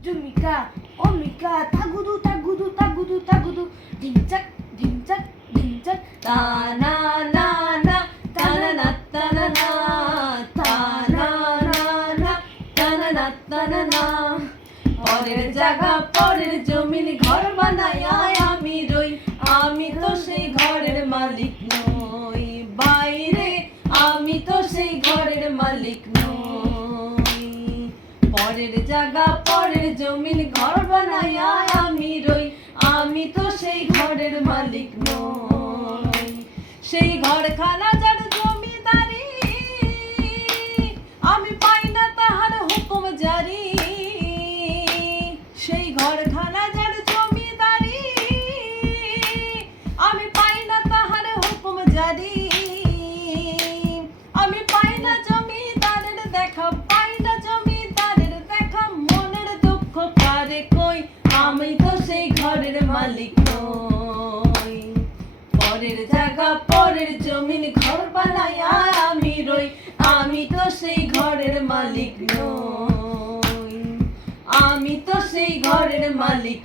জুমিকা অমিকা তাগুদু তাগুদু তাগুদু তাগুদু ধিনচাক ধিনচাক ধিনচাক তানা না না তানা না তানা না তানা না না তানা না তানা না পরের জায়গা পরের জমিন ঘর বানায় আমি রই আমি তো সেই ঘরের মালিক নই বাইরে আমি তো সেই ঘরের মালিক নই পরের জায়গা পরের জমিন ঘর বানায় আমি রই আমি তো সেই ঘরের মালিক নই সেই ঘরখানা যার জমিদারি আমি পাই না তাহার হুকুম জারি সেই ঘরখানা যার জমিদারি আমি পাই না তাহার হুকুম জারি আমি পাই না জমিদারের দেখা পাই না জমিদারের দেখা মনের দুঃখ কারে কই আমি তো সেই ঘরের মালিক নই পরের জায়গা পরের জমিন ঘর বানায় আমি রই আমি তো সেই ঘরের মালিক নই আমি তো সেই ঘরের মালিক